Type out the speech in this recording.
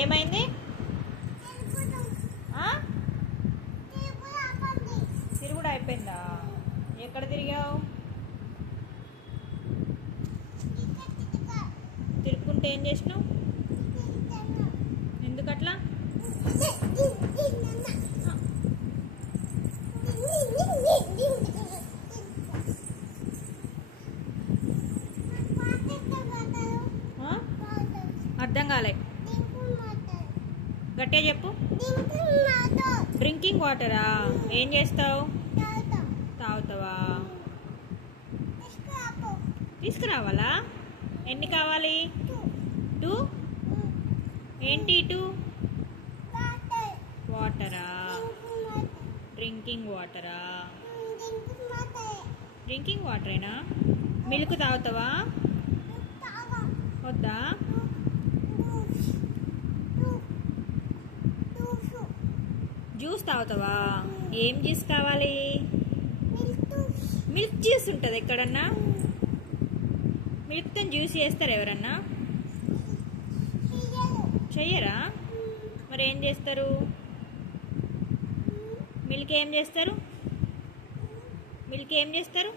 ఏమైంది? తిరుగుడు అయిపోయిందా? ఎక్కడ తిరిగావు? తిరుక్కుంటే ఏం చేసినావు? ఎందుకట్లా? అర్థం కాలే, గట్టిగా చెప్పు. డ్రింకింగ్ వాటరా? ఏం చేస్తావు? తాగుతావా? తీసుకురావాలా? ఎన్ని కావాలి? 2. ఏంటి 2? వాటరా? డ్రింకింగ్ వాటరా? డ్రింకింగ్ వాటరేనా? మిల్క్ తాగుతావా? వద్దా? జ్యూస్ తాగుతావా? ఏం జ్యూస్ కావాలి? మిల్క్ జ్యూస్ ఉంటుంది ఎక్కడన్నా? మిల్క్తో జ్యూస్ చేస్తారు ఎవరన్నా? చెయ్యరా? మరి ఏం చేస్తారు? మిల్క్ ఏం చేస్తారు? మిల్క్ ఏం చేస్తారు?